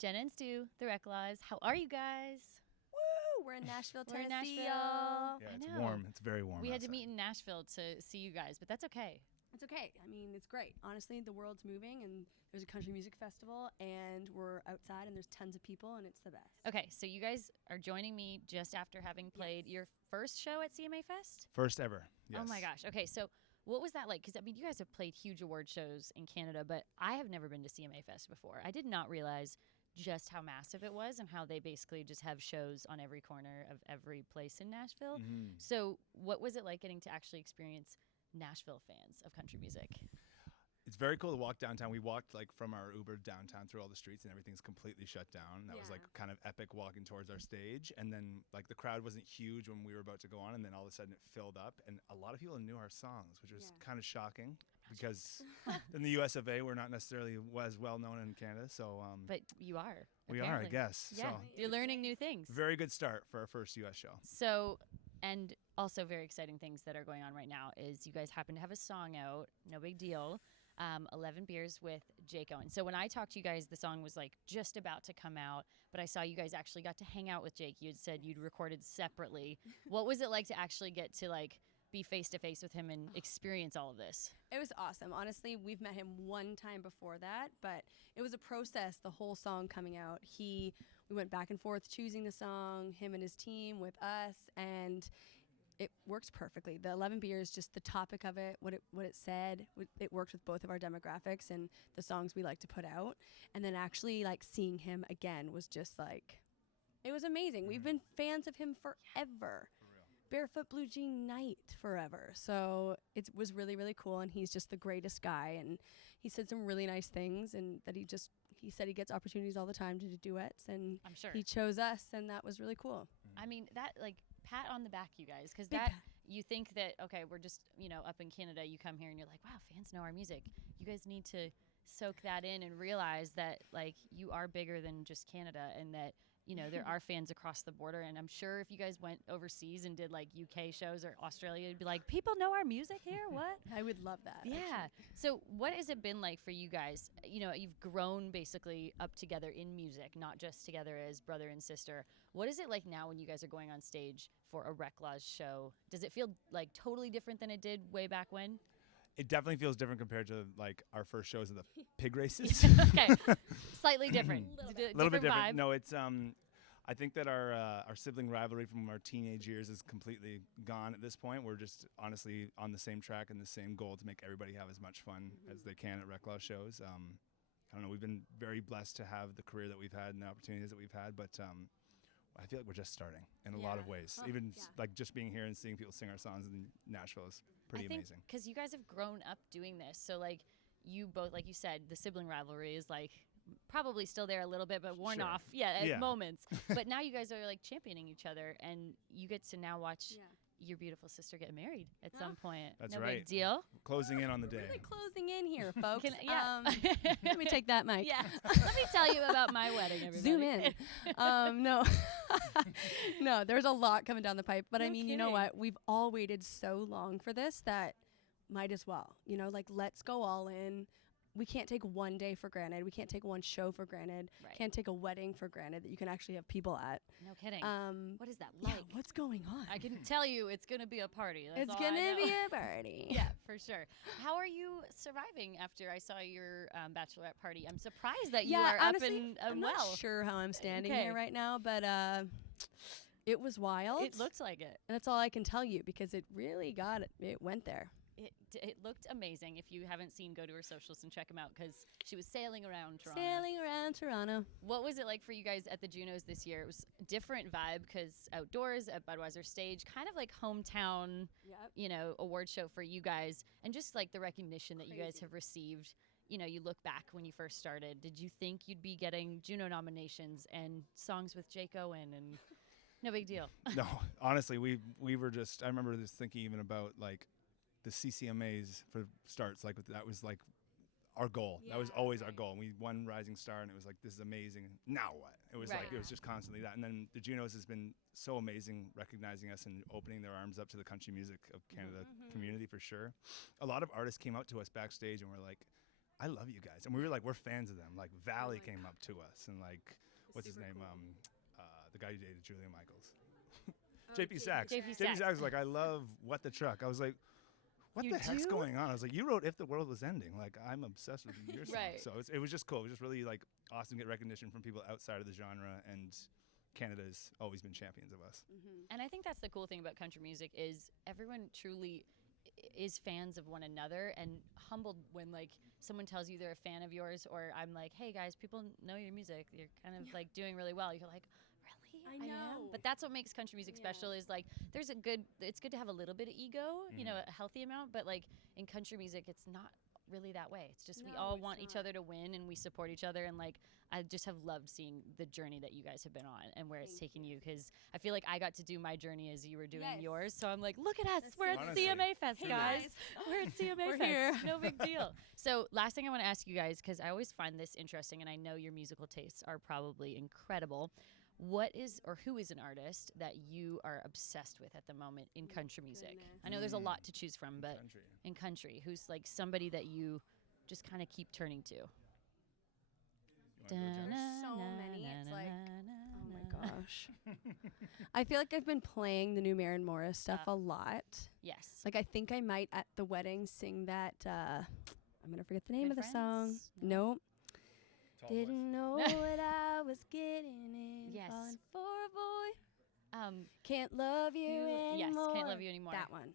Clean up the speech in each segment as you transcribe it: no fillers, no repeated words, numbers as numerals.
Jenna and Stu, the REKLAWS. How are you guys? Woo! We're in Nashville, We're in Tennessee, Nashville. y'all. Yeah, I it's know. warm. It's very warm. We had to outside. meet in Nashville to see you guys, but that's okay. It's okay. I mean, it's great. Honestly, the world's moving, and there's a country music festival, and we're outside, and there's tons of people, and it's the best. Okay, so you guys are joining me just after having played your first show at CMA Fest? First ever. Yes. Oh my gosh. Okay, so what was that like? Because, I mean, you guys have played huge award shows in Canada, but I have never been to CMA Fest before. I did not realize just how massive it was and how they basically just have shows on every corner of every place in Nashville. Mm-hmm. So what was it like getting to actually experience Nashville fans of country music? It's very cool to walk downtown. We walked like from our Uber downtown through all the streets and everything's completely shut down. That was like kind of epic walking towards our stage. And then like the crowd wasn't huge when we were about to go on, and then all of a sudden it filled up. And a lot of people knew our songs, which was kind of shocking because in the US of A, we're not necessarily as well known in Canada. So But you are. we are, I apparently. guess. Yeah, So you're learning new things. very good start for our first US show. So, and also very exciting things that are going on right now is you guys happen to have a song out, no big deal, 11 Beers with Jake Owen. So when I talked to you guys, the song was like just about to come out, but I saw you guys actually got to hang out with Jake. You had said you'd recorded separately. What was it like to actually get to like be face to face with him and experience all of this? It was awesome. Honestly, we've met him one time before that, but it was a process, the whole song coming out. We went back and forth choosing the song, him and his team with us, and it works perfectly. The 11 Beers, just the topic of it, what it said, it worked with both of our demographics and the songs we like to put out. And then actually like seeing him again was just like, it was amazing. We've been fans of him forever. Barefoot Blue Jean Night forever. So it was really, really cool, and he's just the greatest guy, and he said some really nice things, and that he said he gets opportunities all the time to do duets, and I'm sure. he chose us, and that was really cool. I mean, that like pat on the back, you guys, because Big that pat. you think that, okay, we're just, up in Canada, you come here and you're like, wow, fans know our music. You guys need to soak that in and realize that like you are bigger than just Canada, and that there are fans across the border. And I'm sure if you guys went overseas and did like UK shows or Australia, it'd be like, people know our music here? What? I would love that. Yeah. actually. So what has it been like for you guys? You've grown basically up together in music, not just together as brother and sister. What is it like now when you guys are going on stage for a REKLAWS show? Does it feel like totally different than it did way back when? It definitely feels different compared to like our first shows of the pig races. Okay. Slightly different. Little D- bit. A little bit different. vibe. No, it's I think that our sibling rivalry from our teenage years is completely gone at this point. We're just honestly on the same track and the same goal to make everybody have as much fun as they can at REKLAWS shows. I don't know. We've been very blessed to have the career that we've had and the opportunities that we've had, but I feel like we're just starting in a lot of ways. Even like just being here and seeing people sing our songs in Nashville is pretty amazing. Because you guys have grown up doing this. So like you both, like you said, the sibling rivalry is like probably still there a little bit, but worn Sure. off. At Yeah. moments. But now you guys are like championing each other, and you get to now watch your beautiful sister get married at some point. That's no right. big deal. Closing in on the day. Really closing in here, folks. Yeah. Let me take that mic. Yeah. Let me tell you about my wedding, everybody. Zoom in. No, no, there's a lot coming down the pipe. But I No mean, you know kidding. what? We've all waited so long for this that might as well. Like let's go all in. We can't take one day for granted. We can't take one show for granted. Right. Can't take a wedding for granted that you can actually have people at. No kidding. What is that Yeah, like? what's going on? I can tell you it's going to be a party. That's It's all gonna I know. be a party. Yeah, for sure. How are you surviving after I saw your bachelorette party? I'm surprised that you are honestly, up and I'm well. not sure how I'm standing Okay. here right now, but it was wild. It looks like it. And that's all I can tell you because it really got it. It went there. It looked amazing. If you haven't seen, go to her socials and check them out because she was sailing around Toronto. Sailing around Toronto. What was it like for you guys at the Junos this year? It was a different vibe because outdoors at Budweiser stage, kind of like hometown, Yep. award show for you guys, and just like the recognition that you guys Crazy. have received. You look back when you first started. Did you think you'd be getting Juno nominations and songs with Jake Owen and no big deal? No, honestly, we were just. I remember this thinking even about like the CCMAs for starts. Like that was like our goal. That was always our goal. And we won Rising Star, and it was like, this is amazing. Now what? It was like it was just constantly that. And then the Junos has been so amazing, recognizing us and opening their arms up to the country music of Canada community for sure. A lot of artists came out to us backstage and were like, I love you guys. And we were like, we're fans of them. Like Valley my came up to us, and like, what's his Super name? cool. The guy who dated Julia Michaels. Oh, JP Sachs. JP JP Sachs. Sachs was like, I love What the Truck. I was like, what You the heck's do? going on? I was like, you wrote If the World Was Ending. Like, I'm obsessed with your song. Right. So it was just cool. It was just really like awesome to get recognition from people outside of the genre, and Canada's always been champions of us. Mm-hmm. And I think that's the cool thing about country music is everyone truly is fans of one another and humbled when like someone tells you they're a fan of yours, or I'm like, hey guys, people know your music. You're kind of like doing really well. You're like, really? I am? know. But that's what makes country music Yeah. special is like it's good to have a little bit of ego, you know, a healthy amount, but like in country music it's not really that way. It's just we No, all it's want each not. other to win and we support each other, and like I just have loved seeing the journey that you guys have been on and where it's Thank taking you, because I feel like I got to do my journey as you were doing Yes. yours. So I'm like, look at us, That's we're so at Honestly. CMA Fest, Hey, guys. guys. We're at CMA We're Fest. here. No big deal. So last thing I want to ask you guys, because I always find this interesting, and I know your musical tastes are probably incredible. What is or who is an artist that you are obsessed with at the moment in country music? goodness. I know there's a lot to choose from, but Country. in country, who's like somebody that you just kind of keep turning to? You wanna go, Jenna? So many, it's like, Oh my gosh. I feel like I've been playing the new Maren Morris stuff a lot. Yes. Like I think I might at the wedding sing that I'm gonna forget the name Good of the song. Friends? Nope. Tall boys. Didn't know what I was getting in. Yes. Falling for a boy. Um, Can't love you anymore. yes, Can't Love You Anymore. That one.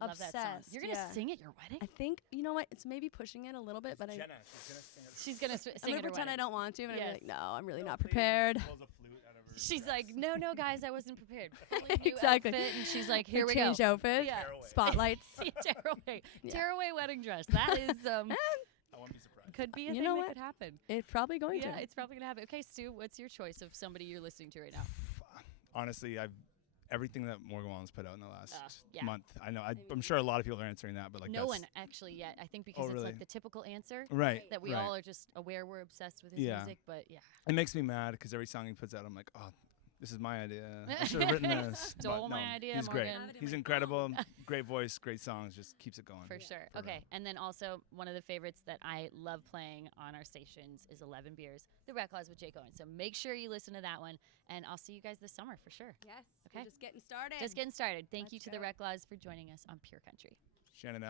love that song. Obsessed, You're gonna yeah. sing at your wedding? I think you know what? It's maybe pushing it a little bit, but Jenna, she's gonna sing it. She's gonna I'm sing gonna at her pretend I wedding. don't want to, and I'm Yes. like, no, I'm really not Please, prepared. pulls a flute out of her She's dress. like, no, guys, I wasn't prepared. Fully new Exactly. outfit, and she's like, here we go. Change outfit. Yeah. Tearaway. Spotlights. Tearaway. Yeah. Tearaway wedding dress. That is I won't be surprised. could be a You thing know that what? could happen. It's probably going Yeah, to. it's probably gonna happen. Okay, Stu, what's your choice of somebody you're listening to right now? Honestly, everything that Morgan Wallen's put out in the last yeah. month. I know. I'm sure a lot of people are answering that, but like No that's one actually yet. I think because it's really? like the typical answer right. that we right. all are just aware we're obsessed with his Yeah. music. But yeah, It makes me mad because every song he puts out, I'm like, oh, this is my idea. I should have written this. Stole But my no, idea, He's great. Morgan. Have it in He's my incredible. Great voice, great songs. Just keeps it going. for sure. for Okay, real. and then also one of the favorites that I love playing on our stations is 11 Beers, the REKLAWS with Jake Owen. So make sure you listen to that one, and I'll see you guys this summer for sure. Yes. Okay. We're just getting started. Just getting started. Thank you Let's to the go. REKLAWS for joining us on Pure Country. Shannon.